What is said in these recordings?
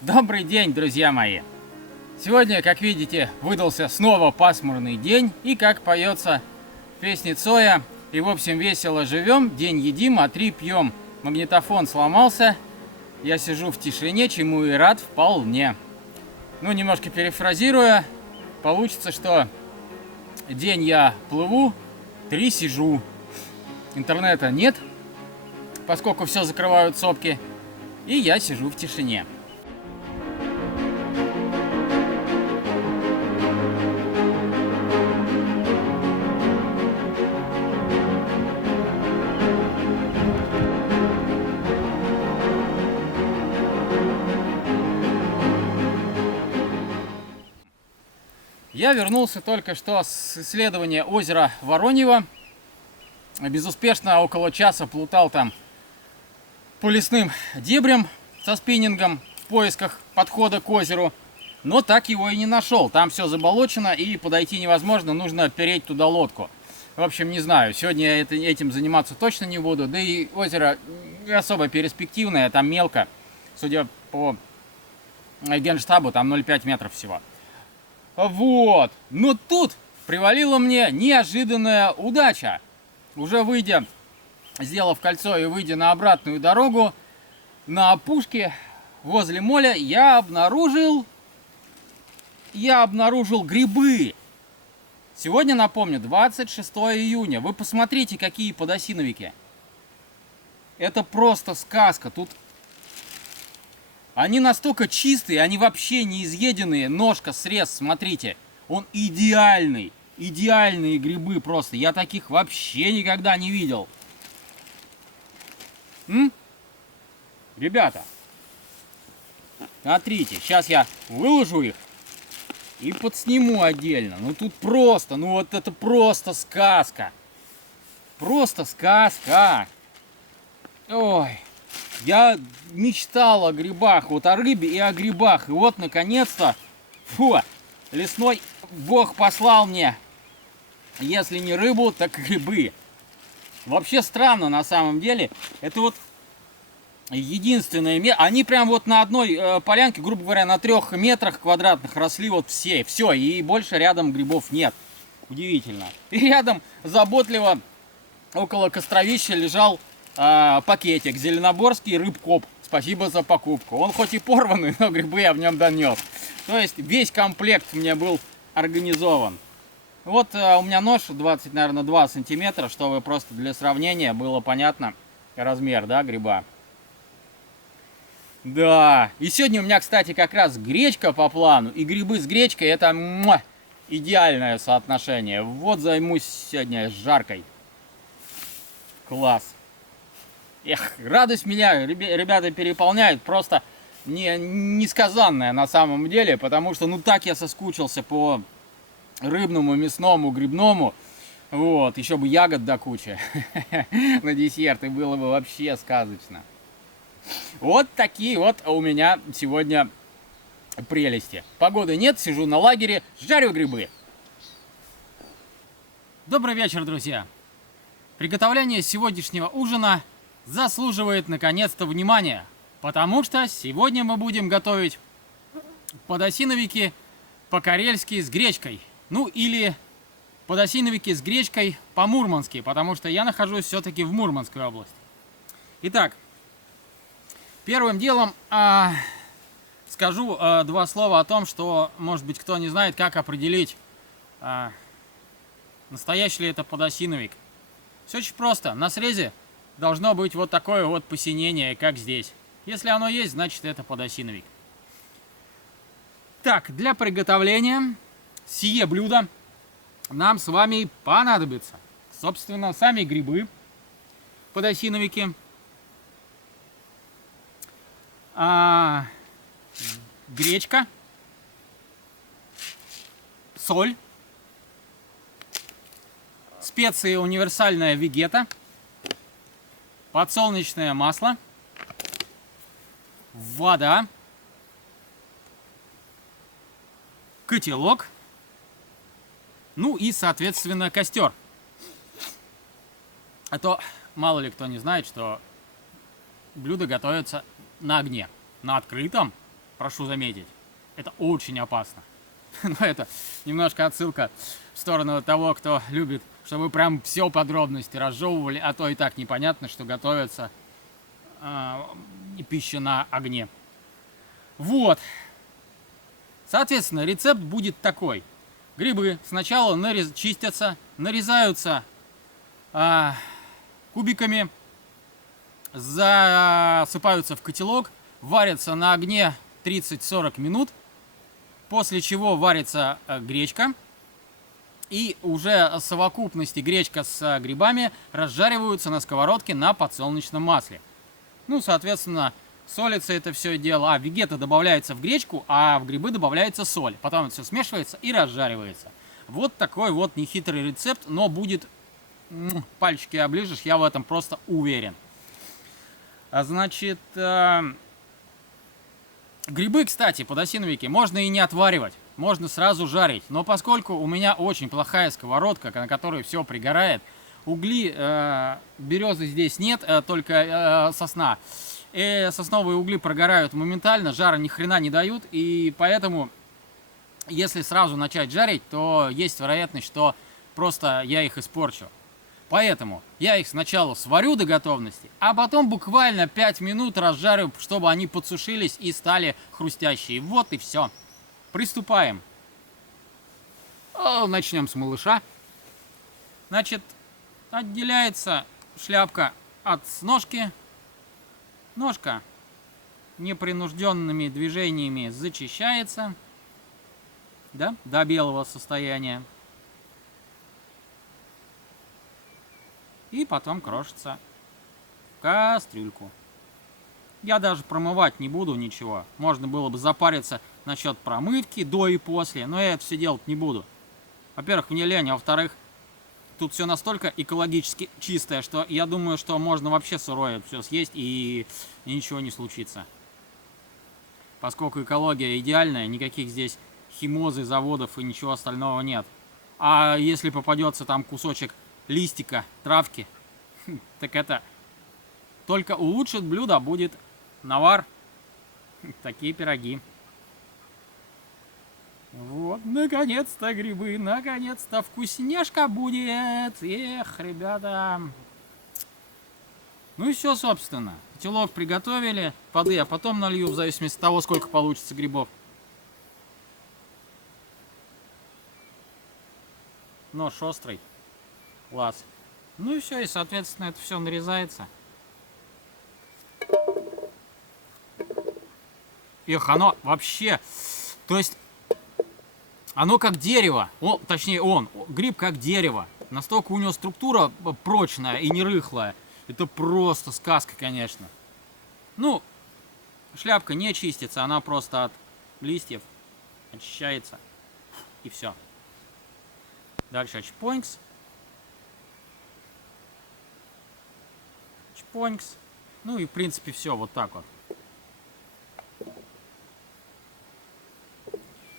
Добрый день, друзья мои! Сегодня, как видите, выдался снова пасмурный день, и как поется в песне Цоя, и в общем весело живем, день едим, а три пьем. Магнитофон сломался, я сижу в тишине, чему и рад вполне. Ну, немножко перефразируя, получится, что день я плыву, три сижу. Интернета нет, поскольку все закрывают сопки, и я сижу в тишине. Я вернулся только что с исследования озера Вороньего. Безуспешно около часа плутал там по лесным дебрям со спиннингом в поисках подхода к озеру, но так его и не нашел. Там все заболочено и подойти невозможно, нужно переть туда лодку. В общем, не знаю, сегодня я этим заниматься точно не буду, да и озеро не особо перспективное, там мелко. Судя по Генштабу, там 0,5 метров всего. Вот, но тут привалила мне неожиданная удача. Уже выйдя, сделав кольцо и выйдя на обратную дорогу, на опушке возле моля я обнаружил грибы. Сегодня, напомню, 26 июня. Вы посмотрите, какие подосиновики. Это просто сказка. Тут они настолько чистые, они вообще не изъеденные. Ножка, срез, смотрите. Он идеальный. Идеальные грибы просто. Я таких вообще никогда не видел. Ребята, смотрите, сейчас я выложу их и подсниму отдельно. Ну тут просто, ну вот это просто сказка. Просто сказка. Ой. Я мечтал о грибах, вот о рыбе и о грибах. И вот, наконец-то, лесной бог послал мне, если не рыбу, так грибы. Вообще странно на самом деле. Это вот единственное место. Они прям вот на одной полянке, грубо говоря, на 3 метрах квадратных росли вот все. Все, и больше рядом грибов нет. Удивительно. И рядом заботливо около костровища лежал пакетик зеленоборский рыбкоп. Спасибо за покупку. Он хоть и порванный, но грибы я в нем донес. То есть весь комплект мне был организован. Вот у меня нож 20, наверное, 2 сантиметра, чтобы просто для сравнения было понятно размер, да, гриба. Да, и сегодня у меня, кстати, как раз гречка по плану, и грибы с гречкой это идеальное соотношение. Вот займусь сегодня жаркой. Класс. Эх, радость меня, ребята, переполняет просто несказанная на самом деле, потому что, ну, так я соскучился по рыбному, мясному, грибному. Вот, еще бы ягод до кучи на десерт, и было бы вообще сказочно. Вот такие вот у меня сегодня прелести. Погоды нет, сижу на лагере, жарю грибы. Добрый вечер, друзья. Приготовление сегодняшнего ужина заслуживает наконец-то внимания, потому что сегодня мы будем готовить подосиновики по-карельски с гречкой. Ну или подосиновики с гречкой по-мурмански, потому что я нахожусь все-таки в Мурманской области. Итак, первым делом скажу 2 слова о том, что, может быть, кто не знает, как определить, настоящий ли это подосиновик. Все очень просто. На срезе должно быть вот такое вот посинение, как здесь. Если оно есть, значит это подосиновик. Так, для приготовления сие блюдо нам с вами понадобится, собственно, сами грибы, подосиновики, гречка, соль, специи универсальная вегета, подсолнечное масло, вода, котелок, ну и, соответственно, костер. А то мало ли кто не знает, что блюдо готовится на огне, на открытом, прошу заметить. Это очень опасно. Но это немножко отсылка в сторону того, кто любит, чтобы прям все подробности разжевывали, а то и так непонятно, что готовится пища на огне. Вот. Соответственно, рецепт будет такой. Грибы сначала чистятся, нарезаются кубиками, засыпаются в котелок, варятся на огне 30-40 минут, после чего варится гречка, и уже в совокупности гречка с грибами разжариваются на сковородке на подсолнечном масле. Ну, соответственно, солится это все дело. Вегета добавляется в гречку, а в грибы добавляется соль. Потом это все смешивается и разжаривается. Вот такой вот нехитрый рецепт, но будет... Пальчики оближешь, я в этом просто уверен. Значит, грибы, кстати, подосиновики можно и не отваривать. Можно сразу жарить. Но поскольку у меня очень плохая сковородка, на которой все пригорает, угли березы здесь нет, только сосна. И сосновые угли прогорают моментально, жара ни хрена не дают, и поэтому, если сразу начать жарить, то есть вероятность, что просто я их испорчу. Поэтому я их сначала сварю до готовности, а потом буквально 5 минут разжарю, чтобы они подсушились и стали хрустящие. Вот и все. Приступаем. Начнем с малыша. Значит, отделяется шляпка от ножки. Ножка непринужденными движениями зачищается, да, до белого состояния. И потом крошится в кастрюльку. Я даже промывать не буду ничего. Можно было бы запариться насчет промывки до и после, но я это все делать не буду. Во-первых, мне лень, а во-вторых, тут все настолько экологически чистое, что я думаю, что можно вообще сырое все съесть и ничего не случится. Поскольку экология идеальная, никаких здесь химозы, заводов и ничего остального нет. А если попадется там кусочек листика, травки, так это только улучшит блюдо, будет навар. Такие пироги. Вот, наконец-то грибы, наконец-то вкусняшка будет. Эх, ребята. Ну и все, собственно. Котелок приготовили. Воды я потом налью, в зависимости от того, сколько получится грибов. Нож острый. Класс. Ну и все, и соответственно это все нарезается. Эх, оно вообще... То есть... Оно как дерево, точнее гриб как дерево. Настолько у него структура прочная и не рыхлая. Это просто сказка, конечно. Ну, шляпка не чистится, она просто от листьев очищается. И все. Дальше чпонькс. Чпонькс. Ну и в принципе все вот так вот.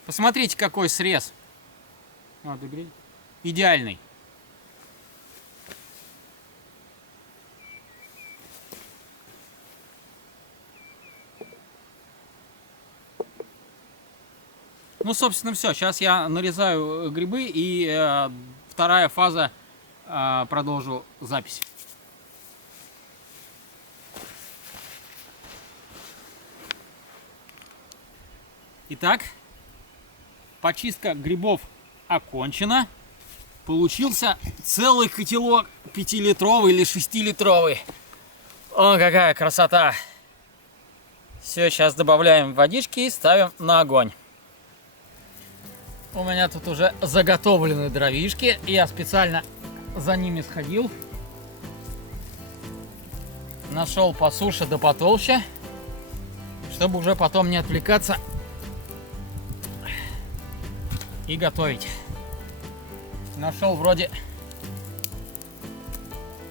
Посмотрите, какой срез. Идеальный. Ну, собственно, все. Сейчас я нарезаю грибы, и вторая фаза, продолжу запись. Итак, почистка грибов окончена. Получился целый котелок 5-литровый или 6-литровый. О, какая красота! Все, сейчас добавляем водички и ставим на огонь. У меня тут уже заготовлены дровишки. Я специально за ними сходил. Нашел по суше да потолще, чтобы уже потом не отвлекаться и готовить. Нашел вроде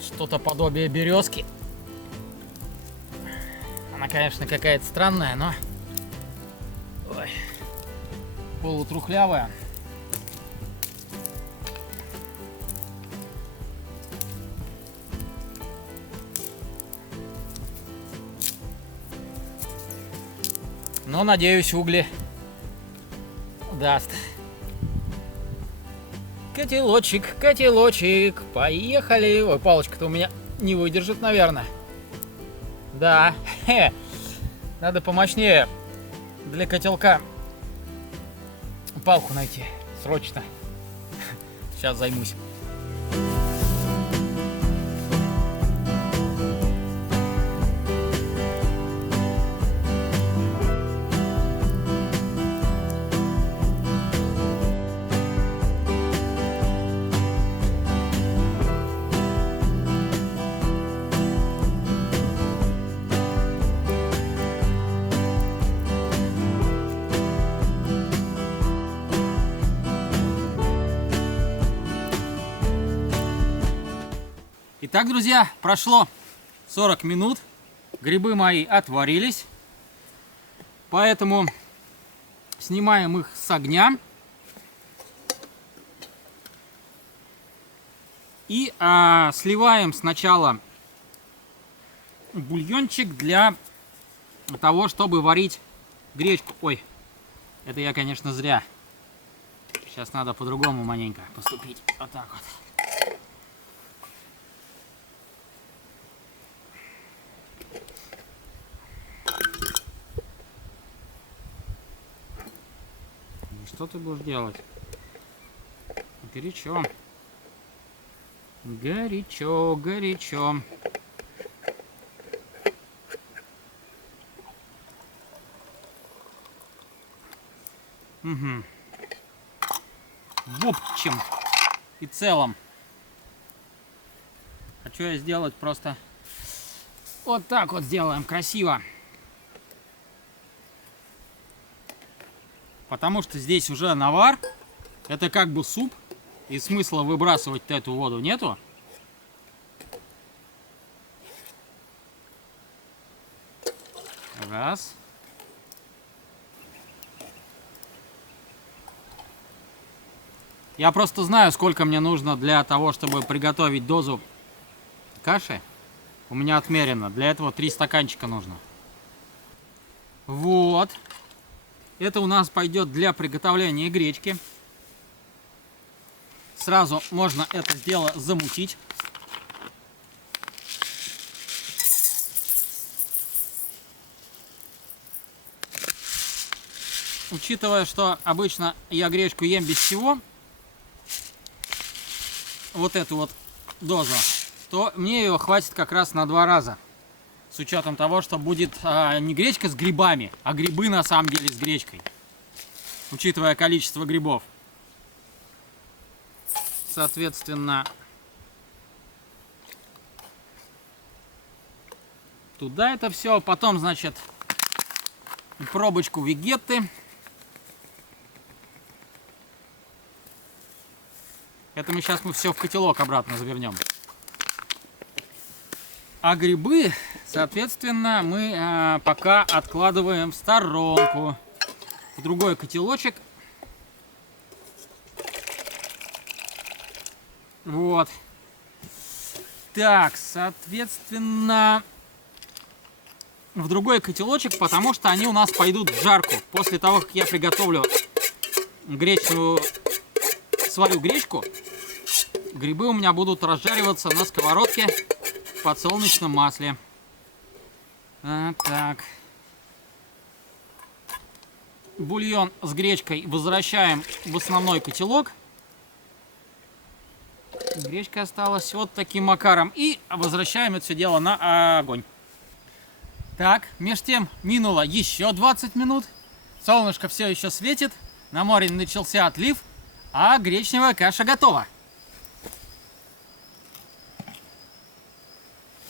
что-то подобие березки. Она, конечно, какая-то странная, но полутрухлявая. Но, надеюсь, угли даст. Котелочек, котелочек, поехали. Ой, палочка-то у меня не выдержит, наверное. Да, надо помощнее для котелка палку найти. Срочно. Сейчас займусь. Итак, друзья, прошло 40 минут, грибы мои отварились, поэтому снимаем их с огня и сливаем сначала бульончик для того, чтобы варить гречку. Ой, это я, конечно, зря. Сейчас надо по-другому маленько поступить. Вот так вот. Что ты будешь делать? Горячо. Горячо, горячо. Угу. В общем и целом хочу я сделать просто вот так вот сделаем красиво. Потому что здесь уже навар, это как бы суп, и смысла выбрасывать эту воду нету. Раз. Я просто знаю, сколько мне нужно для того, чтобы приготовить дозу каши. У меня отмерено. Для этого 3 стаканчика нужно. Вот. Это у нас пойдет для приготовления гречки. Сразу можно это дело замутить. Учитывая, что обычно я гречку ем без всего, вот эту вот дозу, то мне ее хватит как раз на 2 раза. С учетом того, что будет не гречка с грибами, а грибы на самом деле с гречкой. Учитывая количество грибов. Соответственно, туда это все. Потом, значит, пробочку вегетты. Это мы сейчас все в котелок обратно завернем. А грибы, соответственно, мы пока откладываем в сторонку. В другой котелочек. Вот. Так, соответственно, в другой котелочек, потому что они у нас пойдут в жарку. После того, как я приготовлю гречневую, сварю гречку, грибы у меня будут разжариваться на сковородке в подсолнечном масле. Так. Бульон с гречкой возвращаем в основной котелок. Гречка осталась вот таким макаром. И возвращаем это все дело на огонь. Так, между тем минуло еще 20 минут. Солнышко все еще светит. На море начался отлив. А гречневая каша готова.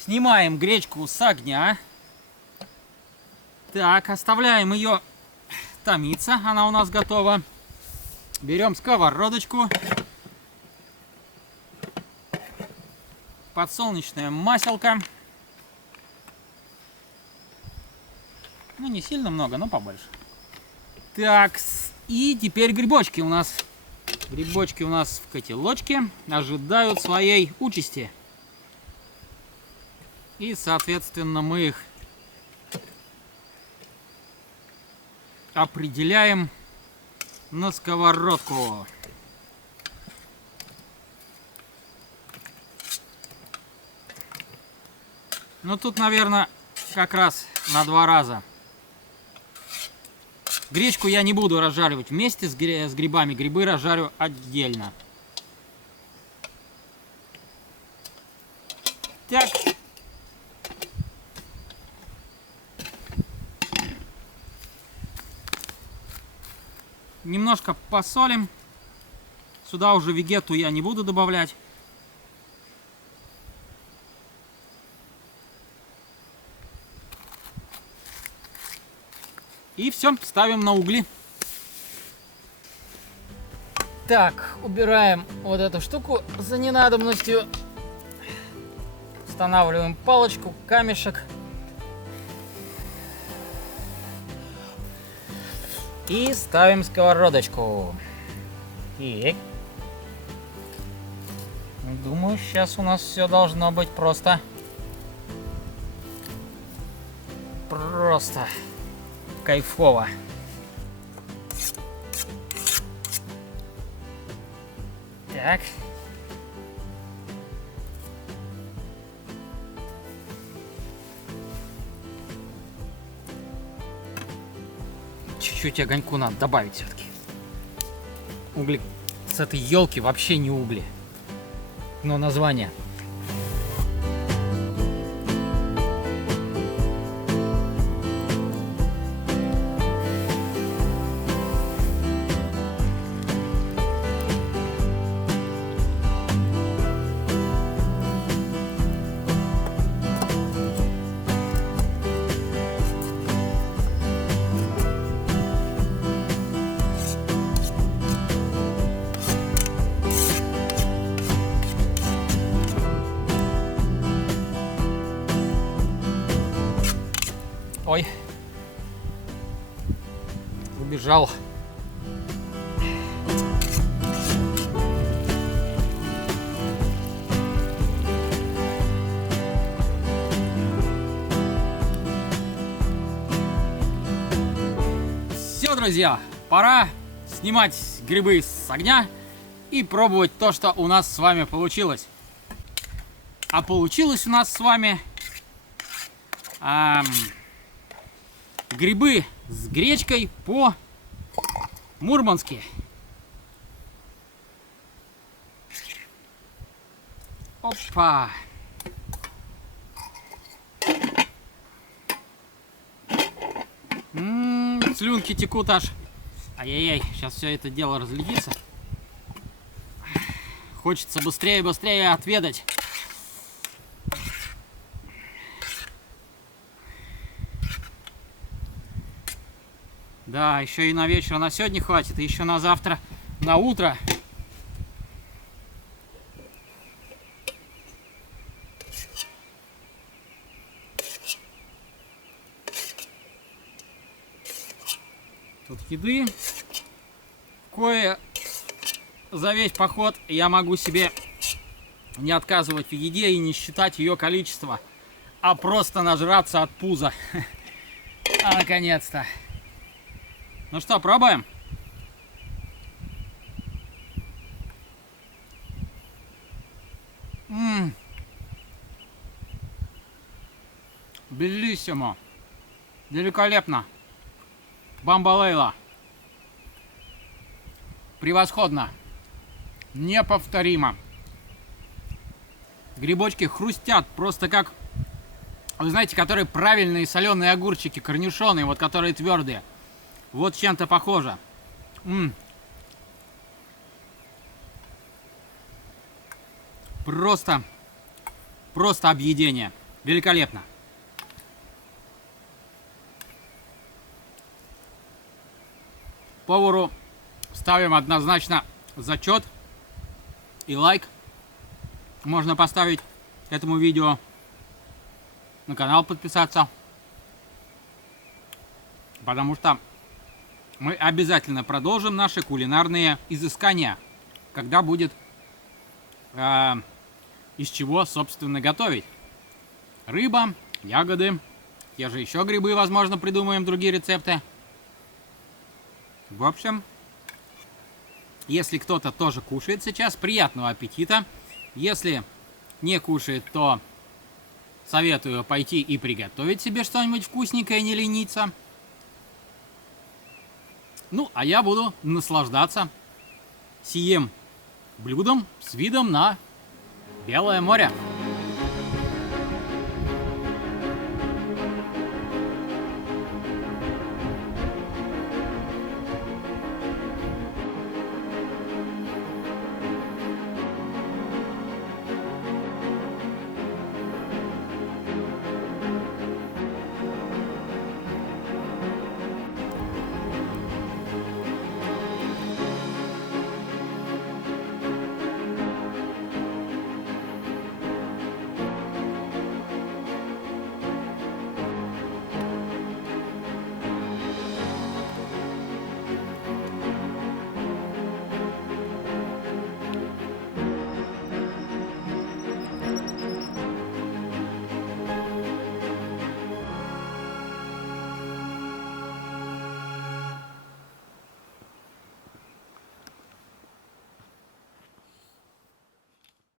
Снимаем гречку с огня. Так, оставляем ее томиться. Она у нас готова. Берем сковородочку. Подсолнечное маселко. Ну, не сильно много, но побольше. Так, и теперь грибочки у нас. Грибочки у нас в котелочке ожидают своей участи. И, соответственно, мы их определяем на сковородку. Ну тут, наверное, как раз на 2 раза. Гречку я не буду разжаривать вместе с грибами. Грибы разжарю отдельно. Так. Немножко посолим. Сюда уже вегету я не буду добавлять. И все, ставим на угли. Так, убираем вот эту штуку за ненадобностью. Устанавливаем палочку, камешек. И ставим сковородочку. Так. Думаю, сейчас у нас все должно быть просто кайфово. Так. Чуть-чуть огоньку надо добавить все-таки. Угли с этой елки вообще не угли, но название. Ой, убежал. Все, друзья, пора снимать грибы с огня и пробовать то, что у нас с вами получилось. А получилось у нас с вами грибы с гречкой по-мурмански. Опа! Слюнки текут аж. Ай-яй-яй, сейчас все это дело разлетится. Хочется быстрее отведать. Да, еще и на вечер, на сегодня хватит, и еще на завтра, на утро. Тут еды. Кое за весь поход я могу себе не отказывать в еде и не считать ее количество, а просто нажраться от пуза. А наконец-то. Ну что, пробуем? Белиссимо. Великолепно. Бамбалейла. Превосходно. Неповторимо. Грибочки хрустят просто как, вы знаете, которые правильные соленые огурчики, корнишоны, вот которые твердые. Вот чем-то похоже. Просто объедение. Великолепно. Повару ставим однозначно зачет и лайк. Можно поставить этому видео, на канал подписаться, потому что мы обязательно продолжим наши кулинарные изыскания, когда будет из чего, собственно, готовить. Рыба, ягоды, те же еще грибы, возможно, придумаем другие рецепты. В общем, если кто-то тоже кушает сейчас, приятного аппетита. Если не кушает, то советую пойти и приготовить себе что-нибудь вкусненькое, не лениться. Ну, а я буду наслаждаться сием блюдом с видом на Белое море.